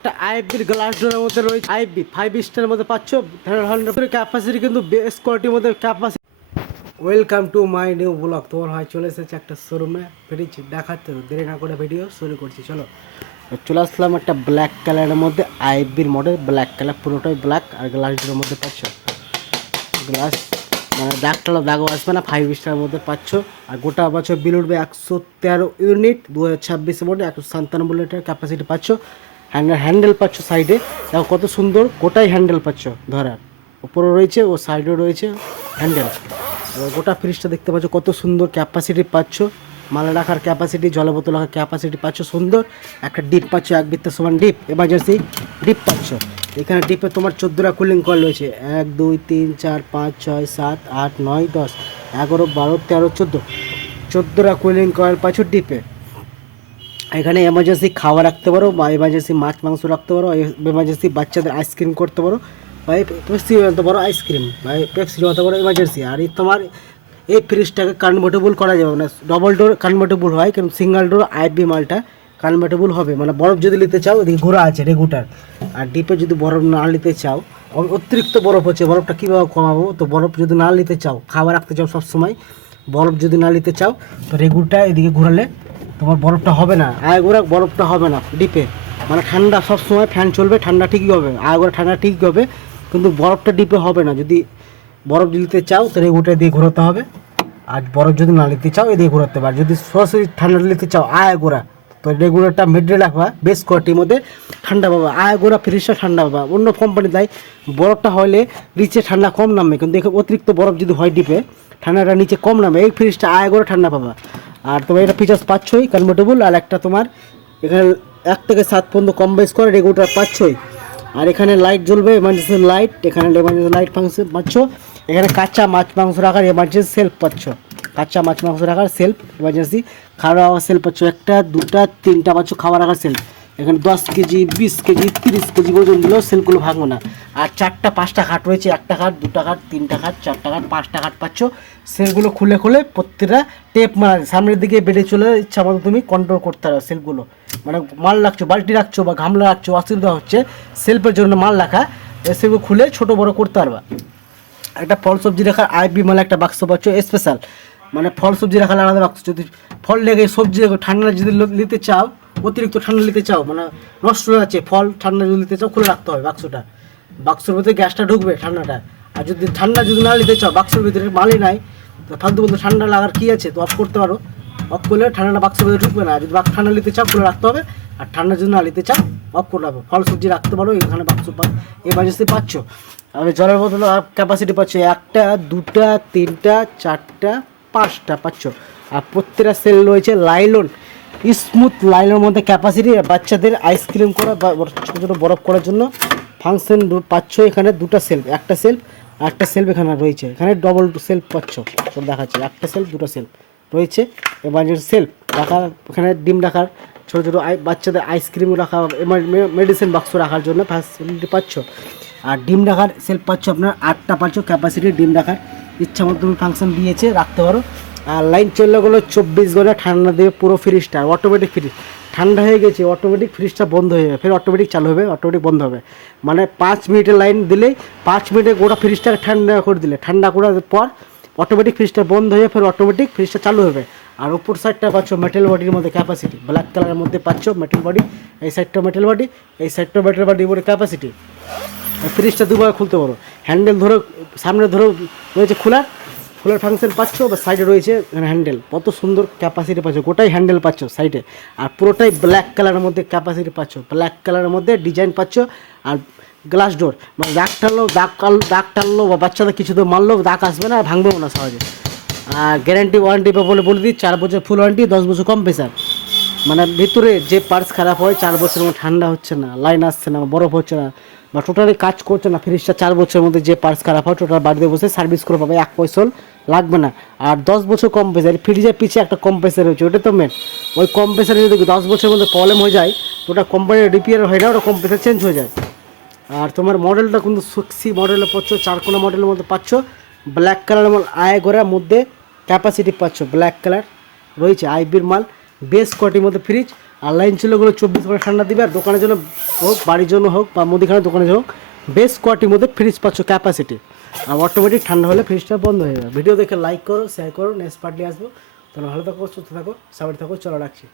একটা আইএফবির গ্লাস ডোরের মধ্যে রয়েছে আইএফবি 5 স্টারের মধ্যে পাচ্ছ ক্যাপাসিটি কিন্তু বেস্ট কোয়ালিটির মধ্যে capacity. Welcome to my new blog. তোমার হয় চলে এসেছে একটা শোরুমে ফিরেছি দেখাতে, দেরি না করে ভিডিও শুরু করছি। চলো চলে আসলাম একটা ব্ল্যাক কালারের মধ্যে আইএফবির মডেল, ব্ল্যাক কালার পুরোটাই ব্ল্যাক আর গ্লাস ডোরের মধ্যে পাচ্ছ গ্লাস মানে দাগটালো দাগও আসবে না, 5 স্টারের মধ্যে পাচ্ছ। আর গোটা বছর বিল উঠবে 113 ইউনিট 2026 মডেল, 197 লিটার ক্যাপাসিটি পাচ্ছ। হ্যান্ডেল পাচ্ছ সাইডে, দেখো কত সুন্দর, গোটাই হ্যান্ডেল পাচ্ছ ধরার, উপরে রয়েছে ও সাইডেও রয়েছে হ্যান্ডেল। গোটা ফ্রিজটা দেখতে পাচ্ছ কত সুন্দর ক্যাপাসিটি পাচ্ছ, মাল রাখার ক্যাপাসিটি, জলের বোতল রাখার ক্যাপাসিটি পাচ্ছ সুন্দর। একটা ডিপ পাচ্ছ, 1 বিত্তের সমান ডিপ, এমার্জেন্সি ডিপ পাচ্ছ। এখানে ডিপে তোমার 14টা কুলিং কয়েল রয়েছে, 1 2 3 4 5 6 7 8 9 10 11 12 13 14টা কুলিং কয়েল পাচ্ছ ডিপে। এখানে এমার্জেন্সি খাওয়া রাখতে পারো বা এমার্জেন্সি মাছ মাংস রাখতে পারো, এমার্জেন্সি বাচ্চাদের আইসক্রিম করতে পারো বা পেপসি আনতে পারো, আইসক্রিম বা পেপসি আনতে পারো এমার্জেন্সি। আর তোমার এই ফ্রিজটাকে কনভার্টেবল করা যাবে না, ডবল ডোর কনভার্টেবল হয়, কিন্তু সিঙ্গেল ডোর আইএফবি মালটা কনভার্টেবল হবে। মানে বরফ যদি নিতে চাও, এদিকে ঘোরা আছে রেগুটার, আর ডিপে যদি বরফ না নিতে চাও, অতিরিক্ত বরফ হচ্ছে, বরফটা কীভাবে কমাবো? তো বরফ যদি না নিতে চাও, খাবার রাখতে চাও সবসময়, বরফ যদি না নিতে চাও, তো রেগুটা এদিকে ঘোরালে তোমার বরফটা হবে না, আয়গোড়া বরফটা হবে না ডিপে। মানে ঠান্ডা সবসময় ফ্যান চলবে, ঠান্ডা ঠিকই হবে, আয়গোড়া ঠান্ডা ঠিকই হবে, কিন্তু বরফটা ডিপে হবে না। যদি বরফ নিতে চাও তো রেগুটা দিয়ে ঘোরাতে হবে, আর বরফ যদি না নিতে চাও এদিকে ঘোরাতে পারো। যদি সরাসরি ঠান্ডা নিতে চাও আয়গোড়া, তো রেগুলারটা মিডলে রাখবা, বেস্ট কোয়ালিটির মধ্যে ঠান্ডা পাবা, আয়গোড়া ফ্রিজটা ঠান্ডা পাবা। অন্য কোম্পানি দেয় বরফটা হলে নিচে ঠান্ডা কম নামে, কিন্তু অতিরিক্ত বরফ যদি হয় ডিপে, ঠান্ডাটা নিচে কম নামে। এই ফ্রিজটা আয়গোড়া ঠান্ডা পাবা। আর তোমার এটা ফিচার্স পাচ্ছই কনভার্টেবল, আর একটা তোমার এখানে 1 থেকে 7 পর্যন্ত কম বেস করে রেগুলেটর পাচ্ছই। আর এখানে লাইট জ্বলবে, এমার্জেন্সি লাইট, এখানে এমার্জেন্সি লাইট ফাংশন পাচ্ছ। এখানে কাঁচা মাছ মাংস রাখার এমার্জেন্সি সেলফ পাচ্ছ, কাঁচা মাছ মাংস রাখার সেলফ এমার্জেন্সি, খাওয়া রাখার সেলফ পাচ্ছ, 1টা 2টা 3টা পাচ্ছ খাওয়া রাখার সেলফ। এখানে 10 কেজি 20 কেজি 30 কেজি ওজন দিলেও সেলফগুলো ভাঙবো না। আর 4টা 5টা খাট রয়েছে, 1টা খাট 2টা খাট 3টা খাট 4টা খাট 5টা খাট পাচ্ছ। সেলফগুলো খুলে খুলে প্রত্যেকটা টেপ মারা, সামনের দিকে বেড়ে চলে ইচ্ছা মতো তুমি কন্ট্রোল করতে পারো সেলফগুলো। মানে মাল রাখছো, বালতি রাখছো বা গামলা রাখছো, অসুবিধা হচ্ছে সেলফের জন্য মাল রাখা, সেগুলো খুলে ছোটো বড়ো করতে পারবা। একটা ফল সবজি রাখার আইএফবি মাল একটা বাক্স পাচ্ছ স্পেশাল, মানে ফল সবজি রাখার আলাদা বাক্স। যদি ফল লেগে সবজি ঠান্ডা যদি নিতে চাও, অতিরিক্ত ঠান্ডা নিতে চাও, মানে নষ্ট হয়ে যাচ্ছে ফল, ঠান্ডা যদি নিতে চাও খুলে রাখতে হবে বাক্সটা, বাক্সের ভিতরে গ্যাসটা ঢুকবে ঠান্ডাটা। আর যদি ঠান্ডা যদি না নিতে চাও, বাক্সের ভিতরে মালই নাই, তো ফালতু বলতে ঠান্ডা লাগার কী আছে, তো অফ করতে পারো, অফ করলে ঠান্ডাটা বাক্সের ভিতরে ঢুকবে না। যদি বাক্স ঠান্ডা নিতে চাও খুলে রাখতে হবে, আর ঠান্ডা যদি না নিতে চাও অফ করে রাখবো। ফল সবজি রাখতে পারো এখানে বাক্স এমার্জেন্সি পাচ্ছ। আর জলের বোতল ক্যাপাসিটি পাচ্ছ 1টা 2টা 3টা 4টা 5টা পাচ্ছ। আর প্রত্যেকটা সেল রয়েছে লাইলন, স্মুথ লাইনের মধ্যে ক্যাপাসিটি, বাচ্চাদের আইসক্রিম করা বা ছোটো ছোটো বরফ করার জন্য ফাংশন পাচ্ছ। এখানে 2টা সেলফ, একটা সেলফ আর একটা সেলফ এখানে রয়েছে, এখানে ডবল সেলফ পাচ্ছ, সব দেখাচ্ছে, একটা সেলফ 2টা সেলফ রয়েছে। এবার সেলফ রাখার, এখানে ডিম রাখার, ছোটো ছোটো বাচ্চাদের আইসক্রিম রাখা, মেডিসিন বাক্স রাখার জন্য ফ্যাসিলিটি পাচ্ছ। আর ডিম রাখার সেলফ পাচ্ছ আপনার 8টা পাচ্ছ ক্যাপাসিটি, ডিম রাখার ইচ্ছা মতো তুমি ফাংশন দিয়েছে রাখতে পারো। আর লাইন চললে গেলো 24 ঘন্টা ঠান্ডা দেবে পুরো ফ্রিজটা, অটোমেটিক ফ্রিজ ঠান্ডা হয়ে গেছে, অটোমেটিক ফ্রিজটা বন্ধ হয়ে যাবে, ফের অটোমেটিক চালু হবে, অটোমেটিক বন্ধ হবে। মানে 5 মিনিটের লাইন দিলেই 5 মিনিটে গোটা ফ্রিজটাকে ঠান্ডা করে দিলে, ঠান্ডা করার পর অটোমেটিক ফ্রিজটা বন্ধ হয়ে ফের অটোমেটিক ফ্রিজটা চালু হবে। আর উপর সাইডটা পাচ্ছ মেটাল বডির মধ্যে ক্যাপাসিটি, ব্ল্যাক কালারের মধ্যে পাচ্ছ মেটাল বডি, এই সাইডটা মেটাল বডি, এই সাইডটা মেটাল বডির উপরে ক্যাপাসিটি। ফ্রিজটা দুবার খুলতে পারো, হ্যান্ডেল ধরো, সামনে ধরো রয়েছে খোলার ফাংশন পাচ্ছ, বা সাইডে রয়েছে এখানে হ্যান্ডেল, কত সুন্দর ক্যাপাসিটি পাচ্ছ, গোটাই হ্যান্ডেল পাচ্ছ সাইডে। আর পুরোটাই ব্ল্যাক কালারের মধ্যে ক্যাপাসিটি পাচ্ছ, ব্ল্যাক কালারের মধ্যে ডিজাইন পাচ্ছ। আর গ্লাস ডোর, মানে দাগ টানলো বা বাচ্চাদের কিছু তো মারলেও দাগ আসবে না, ভাঙবেও না সহজে। আর গ্যারান্টি ওয়ারেন্টি বলে দিই 4 বছর ফুল ওয়ারেন্টি, 10 বছর কম্প্রেসার। মানে ভিতরে যে পার্টস খারাপ হয় 4 বছরের মধ্যে, ঠান্ডা হচ্ছে না, লাইন আসছে না, বরফ হচ্ছে না, বা টোটালি কাজ করছে না ফ্রিজটা, 4 বছরের মধ্যে যে পার্টস খারাপ হয় টোটাল বাড়িতে বসে সার্ভিস করে পাবে, 1 পয়সা লাগবে না। আর 10 বছর কম্প্রেসার, ফ্রিজের পিছিয়ে একটা কম্প্রেসার রয়েছে, ওটা তো মেন। ওই কম্প্রেসারে যদি 10 বছরের মধ্যে প্রবলেম হয়ে যায়, ওটা কোম্পানির রিপেয়ার হয় না, ওটা কম্প্রেসার চেঞ্জ হয়ে যায়। আর তোমার মডেলটা কিন্তু সুক্সি মডেলে পাচ্ছ, 4 কোনা মডেলের মধ্যে পাচ্ছ, ব্ল্যাক কালারের মাল আয়গোড়ার মধ্যে ক্যাপাসিটি পাচ্ছ, ব্ল্যাক কালার রয়েছে আইবির মাল, বেস্ট কোয়ালিটির মধ্যে ফ্রিজ। আর লাইন ছিল ওগুলো 24 ঘন্টা ঠান্ডা দিবে। আর দোকানের জন্য হোক, বাড়ির জন্য হোক বা মুদিখানার দোকানের জন্য হোক, বেস্ট কোয়ালিটির মধ্যে ফ্রিজ পাচ্ছ ক্যাপাসিটি। আর অটোমেটিক ঠান্ডা হলে ফ্রিজটা বন্ধ হয়ে যাবে। ভিডিও দেখে লাইক করো, শেয়ার করো, নেক্সট পার্টলি আসবো। তোমরা ভালো থাকো, সুস্থ থাকো, সাপোর্ট থাকো, চলো রাখছি।